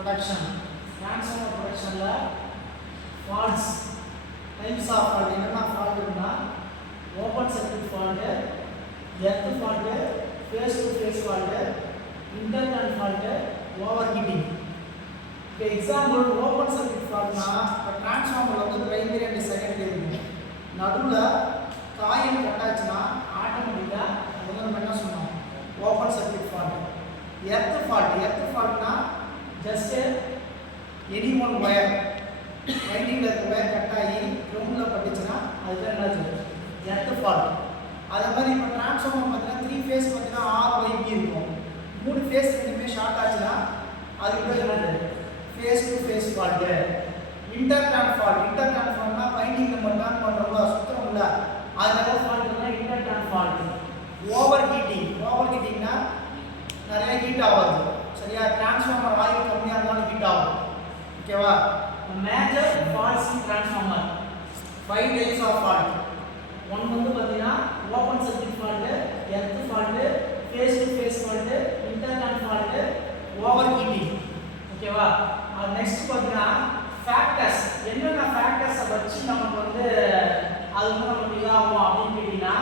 Production transformer ப்ரொடக்ஷனில் faults types of fault என்னென்ன fault இருக்குன்னா open circuit fault, earth fault, phase to phase fault, internal fault, over heating. இப்போ example open circuit ஃபால்ட்னா இப்போ transformer வந்து primary and secondary இருக்கும். நடுவில் காயில் கட்டாச்சுன்னா ஆட்டோமேட்டிக்காக வந்து நம்ம என்ன சொன்னோம் ஓப்பன் சர்க்யூட் ஃபால்ட். எர்த் ஃபால்ட்னா ஜஸ்ட் எனி ஒன் ஒயர் வைண்டிங்கில் இருக்க ஒயர் கட் ஆகி கிரவுண்டில் பட்டுச்சுன்னா அதுதான் என்னாச்சு எர்த் ஃபால்ட். அதே மாதிரி இப்போ டிரான்ஸ்ஃபார்மர் பார்த்தீங்கன்னா 3 ஃபேஸ் பார்த்தீங்கன்னா RYB இருக்கும். 3 ஃபேஸ் ரெண்டுமே ஷார்ட் ஆச்சுன்னா அதுக்கு பேர் என்னது ஃபேஸ் டு ஃபேஸ் ஃபால்ட்டு. இன்டர்டான் ஃபால்ட்னா வைண்டிங்கில் நம்ம டர்ன் பண்ணுறோம்ல சுற்றுறோம்ல அதனால ஃபால்ட்னா இன்டர்டான் ஃபால்ட். ஓவர் ஹீட்டிங்னா நிறைய ஹீட் ஆகாது சரியா. டிரான்ஸ்ஃபார்மர் ஆயில் கம்மியாக இருந்தாலும் ஹீட் ஆகும் ஓகேவா. Major faults in transformer 5 types of fault. One வந்து பார்த்தீங்கன்னா open circuit fault, earth fault, phase to phase fault, internal fault, over heating ஓகேவா. நெக்ஸ்ட் பார்த்தீங்கன்னா ஃபேக்டர்ஸ். என்னென்ன ஃபேக்டர்ஸை வச்சு நமக்கு வந்து அது வந்து நமக்கு இதாகும் அப்படின்னு கேட்டிங்கன்னா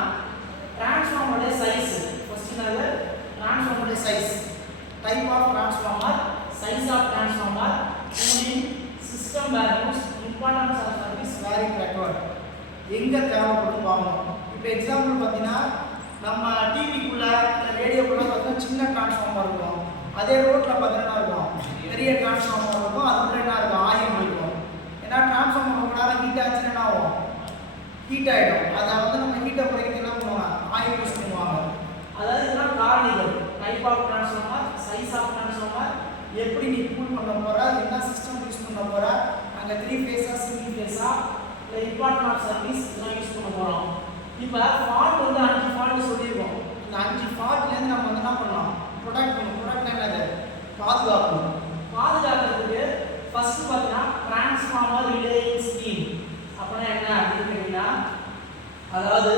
டிரான்ஸ்ஃபார்மருடைய சைஸ். ஃபர்ஸ்ட் என்னது டிரான்ஸ்ஃபார்மருடைய size, type of transformer, size of transformer, cooling system values, importance of service, very backward. எங்கே தேவைப்படும் பார்க்கணும். இப்போ எக்ஸாம்பிள் பார்த்தீங்கன்னா நம்ம டிவிக்குள்ள ரேடியோக்குள்ள பார்த்தீங்கன்னா சின்ன டிரான்ஸ்ஃபார்மர் இருக்கும். அதே ரோட்டில் பார்த்தீங்கன்னா இருக்கும் பெரிய டிரான்ஸ்ஃபார்மர் இருக்கும். அதுக்குள்ள என்ன இருக்கும் ஆயில் இருக்கும். ஏன்னா டிரான்ஸ்ஃபார்மர் ரொம்ப நேரம் ஹீட் ஆச்சுன்னா என்ன ஆகும் ஹீட் ஆகிடும். அதை வந்து நம்ம ஹீட்டை குறைக்கிறது என்ன பண்ணுவாங்க ஆயில் யூஸ் பண்ணுவாங்க. அதாவது இதெல்லாம் காரணிகள். Type of transformer, size of transformer, எப்படி நீ கூல் பண்ண போகிற, என்ன சிஸ்டம் யூஸ் பண்ண போகிற, அங்கே 3 ஃபேஸா சிங்கிள் ஃபேஸா இல்லை இம்பார்ட்டன்ட் ஆஃப் சர்வீஸ் இதெல்லாம் யூஸ் பண்ண போகிறோம். இப்போ ஃபால்ட் வந்து 5 ஃபால்ட் சொல்லியிருக்கோம். இந்த 5 ஃபால்ட்லேருந்து நம்ம வந்து என்ன பண்ணலாம் ப்ரொடக்ட் பண்ணணும். ப்ரொடக்ட் என்னது பாதுகாக்கணும். பாதுகாக்கிறதுக்கு ஃபர்ஸ்ட் பார்த்தீங்கன்னா டிரான்ஸ்ஃபார்மர் ரிலேயிங் ஸ்கீம் அப்படின்னா என்ன அப்படின்னு கேட்டிங்கன்னா அதாவது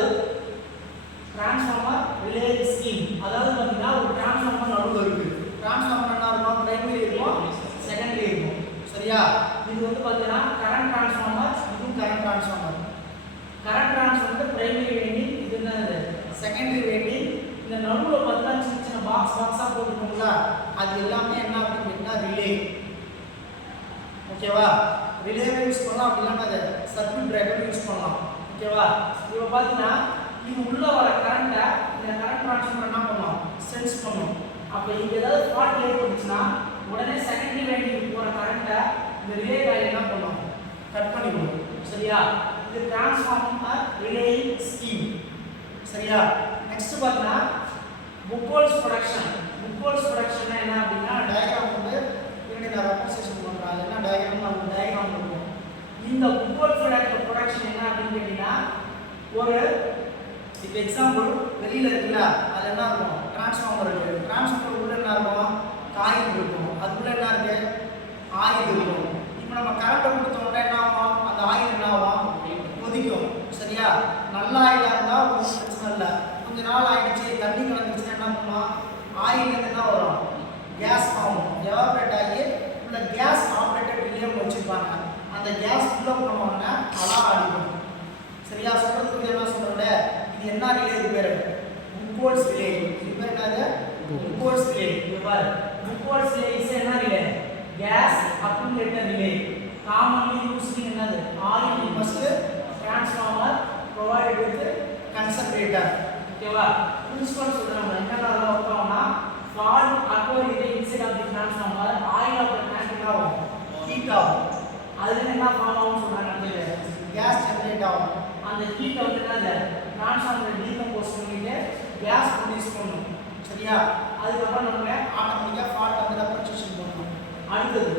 டிரான்ஸ்ஃபார்மர் ரிலேயிங் ஸ்கீம் அதாவது பார்த்தீங்கன்னா ஒரு டிரான்ஸ்ஃபார்மர் நடுவில் இருக்குது. டிரான்ஸ்ஃபார்மர் என்ன இருக்கும் பிரைமரி இருக்கும் செகண்டரி இருக்கும் சரியா. இது வந்து பார்த்தீங்கன்னா கரண்ட் டிரான்ஸ்ஃபார்மர், இதுவும் current transformer. Current transformer primary winding, இது என்னது செகண்டரி வைண்டிங். இந்த நடுவில் பார்த்தீங்கன்னா சின்ன சின்ன பாக்ஸாக போட்டுருக்கோங்களா அது எல்லாமே என்ன அப்படின்னு கேட்டிங்கன்னா ரிலே ஓகேவா. ரிலேவை யூஸ் பண்ணலாம். அப்படி இல்லாமல் அதை சர்க்யூட் பிரேக்கர் யூஸ் பண்ணலாம் ஓகேவா. இப்போ பார்த்தீங்கன்னா இது உள்ள வர கரண்ட்டை இந்த கரண்ட் டிரான்ஸ்ஃபார்மர் என்ன பண்ணலாம் சென்ஸ் பண்ணும். அப்போ இங்கே ஏதாவது ஃபால்ட் ஏற்பட்டுச்சுன்னா உடனே செகண்டரி வைண்டிங் போகிற கரண்ட்டை இந்த ரிலே காயில் என்ன பண்ணும் கட் பண்ணிவிடும் சரியா. இது டிரான்ஸ்ஃபார்மர் ரிலேயிங் ஸ்கீம் சரியா. நெக்ஸ்ட் பார்த்தீங்கன்னா புக்ஹோல்ஸ் ப்ரொடக்ஷன். புக்ஹோல்ஸ் ப்ரொடக்ஷன்னா என்ன அப்படின்னா டயக்ராம் வந்து நான் ரெப்ரசன்டேஷன் பண்ணுறாங்க. என்ன டயக்ராம் நம்ம டயக்ராம் பண்ணுவோம். இந்த புக்ஹோல்ஸ் ப்ரொடக்ஷன் என்ன அப்படின்னு கேட்டிங்கன்னா ஒரு இப்போ எக்ஸாம்பிள் வெளியில் இருக்குல்ல அது என்ன இருக்கும் டிரான்ஸ்ஃபார்மர் இருக்குது. டிரான்ஸ்ஃபார்மர் உள்ள என்ன இருக்கும் காயில் இருக்கும். அதுக்குள்ள என்ன இருக்கு ஆயில் இருக்கும். இப்போ நம்ம கரண்ட்டை கொடுத்தோம்னா என்ன ஆகும் அந்த ஆயில் என்ன ஆகும் கொதிக்கும் சரியா. நல்ல ஆயிலாக இருந்தால் ஒன்றும் பிரச்சனை இல்லை. கொஞ்ச நாள் ஆகிடுச்சு தண்ணி கலந்துச்சுன்னா என்ன பண்ணுவோம் ஆயிலேருந்து என்ன வரும் கேஸ் ஆகும். எவாபரேட் ஆகி உள்ள கேஸ் ஆப்ரேட்டட் ரிலே வச்சுருப்பாங்க. அந்த கேஸ் உள்ளே போனோம்னா அலாம் அடிக்கும் சரியா. சொல்கிறதுக்கு என்ன சொல்கிறோட இது என்ன ரிலே இது பேர் புக்ஹோல்ஸ் ரிலே. இது பேர் என்னது Buchholz relay. Buchholz relay is என்ன relay gas accumulator relay. Commonly used என்னது oil must transformer provided with concentrator ஓகேவா. பிரின்சிபல் சொல்றாங்க என்னென்ன ஒர்க் ஆகும்னா fault occur in the inside of the transformer oil of the transformer heat ஆகும். அதுல என்ன form ஆகும்னு சொல்றாங்க கேஸ் ஜெனரேட் ஆகும். அந்த ஹீட் வந்து என்னது டிரான்ஸ்ஃபார்மர் டீகம்போஸ் பண்ணிட்டு கேஸ் ப்ரொடியூஸ் பண்ணும் சரியா. அதுக்கப்புறம் நம்ம ஆட்டோமேட்டிக்காக ஃபால்ட் வந்து ரெப்ரசன்டேஷன் பண்ணணும். அடுத்தது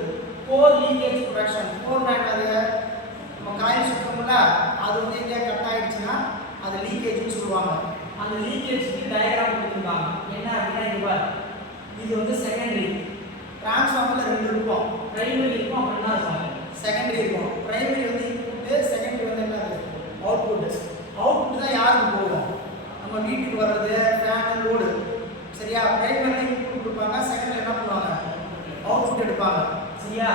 கோர் லீக்கேஜ் ப்ரொடக்ஷன். கோர்னா என்னது நம்ம காயில் சுத்தம்ல அது வந்து எங்கேயா கட் ஆயிடுச்சுன்னா அது லீக்கேஜ்னு சொல்லுவாங்க. அந்த லீக்கேஜ்க்கு டயக்ராம் கொடுத்துருக்காங்க. என்ன அப்படின்னா இது வந்து செகண்டரி. டிரான்ஸ்ஃபார்மரில் 2 இருக்கும். பிரைமரி இருக்கும் அப்படின்னா இருக்கும் செகண்டரி இருக்கும். பிரைமரி வந்து இன்புட்டு, செகண்டரி வந்து என்னது அவுட்புட். அவுட்புட் தான் யாருக்கு போகும் நம்ம வீட்டுக்கு வர்றது ஃபேன் லோடு சரியா. பிரைமரியில் இன்புட் கொடுப்பாங்க, செகண்டரியில் என்ன பண்ணுவாங்க அவுட்புட் எடுப்பாங்க சரியா?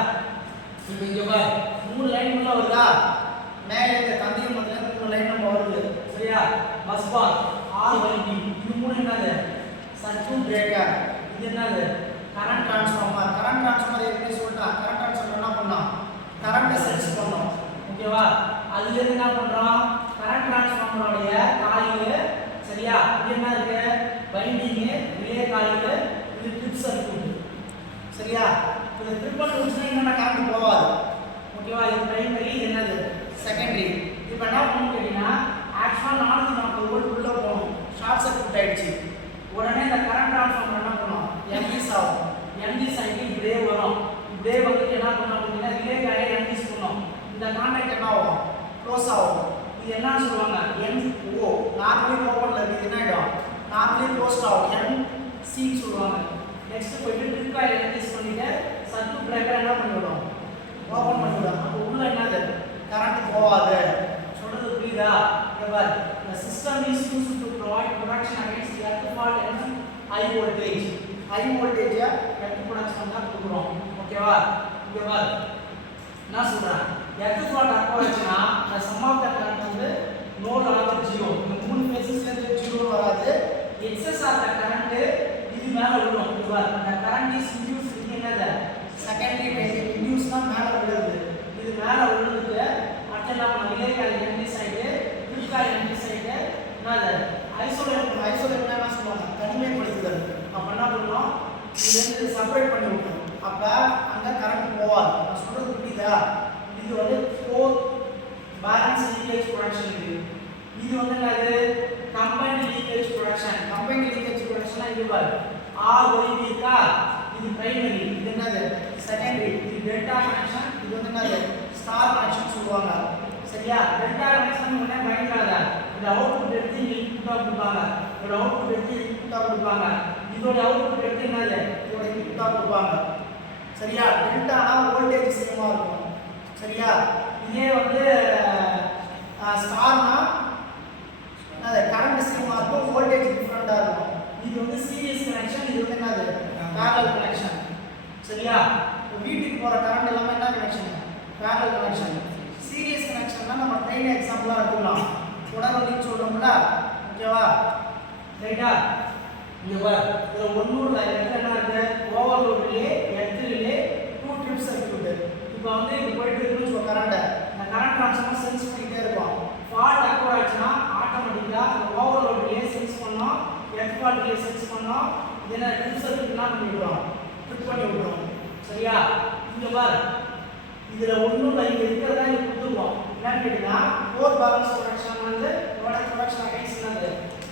இப்போ இங்க பாரு 3 லைன் உள்ள வருதா? மேலே இந்த தந்தியம் முதல்ல 3 லைன் நம்ம வருது சரியா? பஸ் பார் RYB இது 3 என்னது? Circuit breaker. இது என்னது? Current transformer. கரண்ட் டிரான்ஸ்ஃபார்மர் எப்படி சொல்றா? கரண்ட் டிரான்ஸ்ஃபார்மர் என்ன பண்ணோம்? கரண்ட் சென்ஸ் பண்ணோம். ஓகேவா? அதுல இருந்து என்ன பண்றோம்? கரண்ட் டிரான்ஸ்ஃபார்மரோட காயில் சரியா? இது என்ன இருக்கு? வைண்டிங், ரிலே காயில், இது ட்ரிப் சர்க்யூட். சரியா? இது ட்ரிப் பண்ணுச்சுனா என்னன்னா கரண்ட் போகாது. ஓகேவா? இது பிரைமரி, என்னது? செகண்டரி. இப்போ என்ன பண்ணனும் கேட்டினா ஆக்சுவலா 440 வோல்ட் உள்ள போணும். ஷார்ட் சர்க்யூட் ஆயிடுச்சு. உடனே இந்த கரண்ட் டிரான்ஸ்ஃபார்மர் என்ன பண்ணும்? என்டிஸ் ஆகும். என்டிஸ் ஆகி இப்படியே வரும். இப்படியே வந்துட்டு என்ன பண்ணணும் அப்படின்னா ரிலே காயில் என்டிஸ் பண்ணும். இந்த கான்டாக்ட் என்ன ஆகும்? க்ளோஸ் ஆகும். இது என்ன சொல்லுவாங்க? NO. நார்மலி ஓபன்ல இருக்கு. என்ன ஆயிடும்? நார்மலி க்ளோஸ்ட் ஆகும். NC சொல்லுவாங்க. நெக்ஸ்ட் போயிட்டு ட்ரிப் காயில் என்டிஸ் பண்ணிட்டு சர்க்யூட் பிரேக்கர் என்ன பண்ணிவிடும்? ஓபன் பண்ணிவிடும். அப்போ உள்ள என்னது? கரண்ட் போகாது. சொல்றது புரியுதா? இங்க பாரு. The system is used to provide protection against earth fault and high voltage. High voltage earth protection தான் கொடுக்குறோம். ஓகேவா? இங்க பாரு. நான் சொல்றேன் எர்த் ஃபால்ட் ஆச்சுன்னா the sum of the current வந்து no longer 0. இந்த மூணு ஃபேஸஸ்ல இருந்து 0 வராது. excess of the current இது மேல விழும். இது பாரு. அந்த current is induced இது என்னது? Secondary winding. இன்டியூஸ்னா மேல விழுது. இது மேல விழுந்துட்டு அடுத்து என்ன பண்ண? ரிலே காயில் என்டிஸ் ஆயிட்டு ட்ரிப் காயில் என்டிஸ் ஆயிட்டு என்னது? ஐசோலேட் என்ன சொல்லுவாங்க? தனிமைப்படுத்துதல். அப்ப என்ன பண்ணணும்? இது வந்து செப்பரேட் பண்ணி விடணும். அப்ப அங்க கரண்ட் போகாது. நான் சொல்றது புரியுதா? இது வந்து 4 பேலன்ஸ் லீக்கேஜ் ப்ரொடக்ஷன். இது வந்து என்னது? Combined leakage protection. Combined leakage ப்ரொடக்ஷனா இது பாரு. RYB இருக்கா? இது பிரைமரி. இது என்னது? செகண்டரி. இது டெல்டா கனெக்ஷன். இது வந்து என்னது? ஸ்டார் கனெக்ஷன் சொல்லுவாங்க. சரியா? டெல்டா கனெக்ஷன் உடனே பயங்கராத. இந்த அவுட்புட் எடுத்து இன்புட்டா கொடுப்பாங்க. இதோட அவுட்புட் எடுத்து இன்புட்டா கொடுப்பாங்க. இதோட அவுட்புட் எடுத்து என்னது? இதோட இன்புட்டா கொடுப்பாங்க. சரியா? டெல்டானா வோல்டேஜ் சேமா இருக்கும். சரியா? இதே வந்து ஸ்டார்னா அது கரண்ட் சேமா இருக்கும், வோல்டேஜ் டிஃபரண்டா இருக்கும். இது வந்து சீரிஸ் கனெக்ஷன். இது வந்து என்னது? parallel connection. சரியா? வீட்டுக்கு போற கரண்ட் எல்லாமே என்ன கனெக்ஷன்? parallel connection. சீரிஸ் கனெக்ஷன்னா நம்ம ட்ரெயின் எக்ஸாம்பிளா எடுத்துக்கலாம். தொடர்வண்டின்னு சொல்றோம்ல. ஓகேவா? ரைட்டா? இங்க பாரு. இதுல 100 என்ன இருக்கு? Overload relay, earth relay, 2 trip circuit. இப்போ வந்து இது போயிட்டு இருக்குன்னு சொல்ல கரண்ட். இந்த கரண்ட் ட்ரான்ஸ்ஃபார்மர் சென்ஸ் பண்ணிட்டே இருக்கும். ஃபால்ட் அக்கர் ஆச்சுன்னா ஆட்டோமேட்டிக்கா அந்த ஓவர்லோட் ரிலே சென்ஸ் பண்ணோம், எர்த் ஃபால்ட் ரிலே சென்ஸ் பண்ணோம். இதெல்லாம் ட்ரிப் சர்க்யூட் என்ன பண்ணி விடுறோம்? ட்ரிப் பண்ணி விடுறோம். சரியா? இங்க பாரு. இதுல ஒண்ணும் இங்க இருக்கிறதா இங்க கொடுத்துருவோம். என்னன்னு கேட்டீங்கன்னா 4 பேலன்ஸ் ப்ரொடக்ஷன் வந்து ப்ரொடக்ஷன் அகைன்ஸ்ட் என்னது?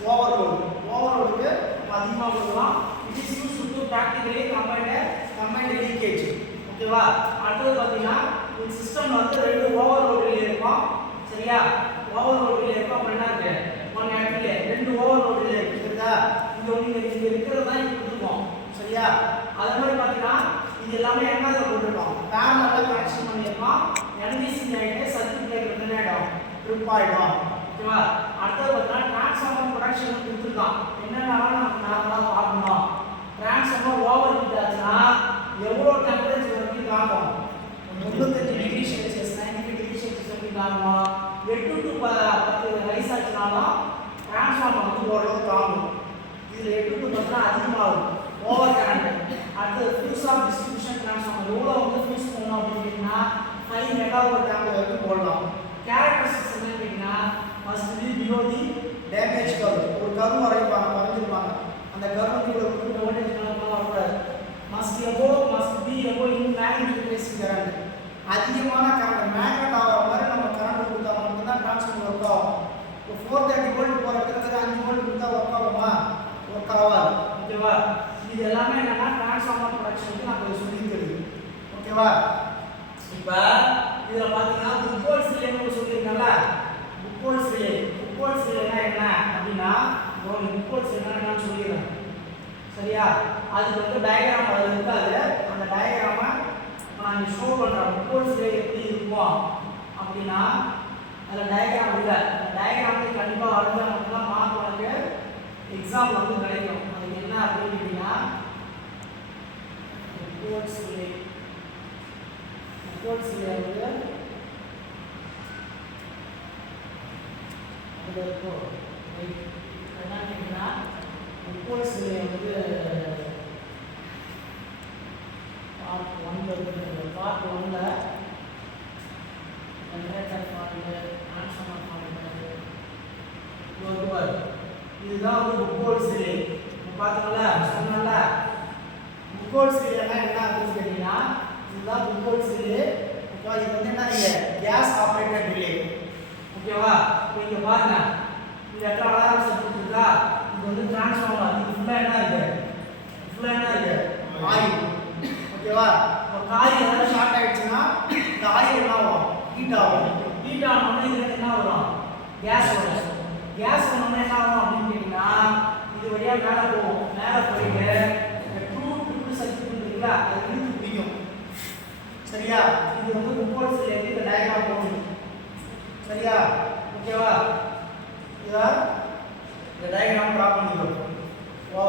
ஓவர்லோட். ஓவர்லோடுக்கு அதிகமாக கொடுக்கலாம். It is use to practically combined leakage. ஓகேவா? அடுத்தது பார்த்தீங்கன்னா இந்த சிஸ்டம் வந்து 2 ஓவர்லோட் ரிலே இருக்கும். சரியா? ஓவர்லோட் ரிலே இருக்கும். அப்புறம் என்ன இருக்கு? 1 ஆம்பியர் 2 ஓவர்லோட் ரிலே இருக்குதா? இங்க இருக்கிறது தான் இங்க கொடுத்துருவோம். சரியா? அதே மாதிரி பார்த்தீங்கன்னா இது எல்லாமே என்னது போட்டுருக்கோம்? பேரலல்ல கனெக்ஷன் பண்ணிருக்கோம். என்டிசி ஆயிட்டு சர்க்யூட் பிரேக்கர் என்ன ஆயிடும்? ட்ரிப் ஆயிடும். ஓகேவா? அடுத்து பார்த்தீங்கன்னா டிரான்ஸ்ஃபார்மர் ப்ரொடக்ஷன் கொடுத்துருக்கோம். என்னென்னலாம் நம்ம நார்மலா பார்க்கணும்? டிரான்ஸ்ஃபார்மர் ஓவர் ஹீட் ஆச்சுன்னா எவ்வளவு டெம்பரேச்சர் வரைக்கும் தாங்கும்? 95 டிகிரி செல்சியஸ் 90 டிகிரி செல்சியஸ் வரைக்கும் தாங்கும். 8 to 10 ரைஸ் ஆச்சுனாலும் டிரான்ஸ்ஃபார்மர் வந்து ஓரளவு தாங்கும். இதுல 8 to 10 அதிகமாகும். Over current. அடுத்து ஃபியூஸ் ஆஃப் டிஸ்ட்ரிபியூஷன் டிரான்ஸ்ஃபார்மர் எவ்வளவு வந்து ஃபியூஸ் பண்ணணும் அப்படின்னா 5 மெகாவாட் ஆம்பியர் வரைக்கும் போடலாம். கேரக்டரிஸ்டிக்ஸ் என்னன்னு கேட்டீங்கன்னா must be below the damage curve. ஒரு கர்வ் வரைஞ்சிருப்பாங்க. அந்த கர்வ் வந்து ஒரு வோல்டேஜ் மேல வரக்கூடாது. Must be above in magnetic racing current. அதிகமான கரண்ட் மேக்னெட் ஆகிற மாதிரி நம்ம கரண்ட் கொடுத்தா மட்டும்தான் டிரான்ஸ்ஃபார்மர் ஒர்க் ஆகும். இப்போ 430 வோல்ட் போகிற இடத்துல 5 வோல்ட் கொடுத்தா ஒர்க் ஆகுமா? ஒர்க் ஆகாது. ஓகேவா? இது எல்லாமே என்னன்னா டிரான்ஸ்ஃபார்மர் ப்ரொடக்ஷனுக்கு நம்ம சொல்லிக்கிறது. ஓகேவா? இப்போ இதுல பாத்தீங்கன்னா புக்ஹோல்ஸ் ரிலேன்னு சொல்லியிருக்கேன்ல. புக்ஹோல்ஸ் ரிலேனா என்ன அப்படின்னா புக்ஹோல்ஸ் என்னன்னு சொல்லிடுறேன். சரியா? அதுக்கு வந்து டயக்ராம் அதில் இருக்காது. அந்த டயக்ராமை நான் இங்கே ஷோ பண்ணுறேன். புக்ஹோல்ஸ் ரிலே எப்படி இருக்கும் அப்படின்னா அதில் டயக்ராம் இல்லை. அந்த டயக்ராம் கண்டிப்பாக வரைஞ்சா மட்டும்தான் மார்க் உனக்கு எக்ஸாம் வந்து கிடைக்கும். அதுக்கு என்ன அப்படின்னு கேட்டீங்கன்னா புக்ஹோல்ஸ் ரிலே முக்கோண சிலை வந்து அது இருக்கும் என்ன கேட்டீங்கன்னா முக்கோண சிலை வந்து பார்ட் 1 இருக்கு. பார்ட் 1ல ஜெனரேட்டர் ஃபால்ட், டிரான்ஸ்ஃபார்மர் ஃபால்ட் இதுதான் வந்து முக்கோண சிலை. பார்த்தீங்களா சொன்னல முக்கோண சிலைனா என்ன அப்படின்னு கேட்டீங்கன்னா இதுதான் முக்கோண சிலை. ஓகேவா, இது வந்து என்ன இங்க கேஸ் ஆபரேட்டட் ரிலே. ஓகேவா, இப்போ இங்க பாருங்க இந்த இடத்துல அலாரம் சர்க்யூட் இருக்கா, இது வந்து டிரான்ஸ்ஃபார்மர். இது ஃபுல்லா என்ன இருக்கு, ஃபுல்லா என்ன இருக்கு ஆயில். ஓகேவா, இப்போ காயில் ஏதாவது ஷார்ட் ஆயிடுச்சுன்னா இந்த ஆயில் என்ன ஆகும், ஹீட் ஆகும். ஹீட் ஆனோடனே இதுல என்ன வரும், கேஸ் வரும். கேஸ் வந்தோடனே என்ன ஆகும் அப்படின்னு கேட்டீங்கன்னா இது வழியா மேலே போகும். மேலே போயிட்டு ட்ரூ சர்க்யூட் இருக்குல்ல அது இழுத்து பிடிக்கும். சரியா, இது வந்து முக்கோண சிலை இந்த டயக்ராம் போகுது. சரியா, ஓகேவா, இதான் இந்த டயக்ராம் டிரா பண்ணிக்கோ. ஓ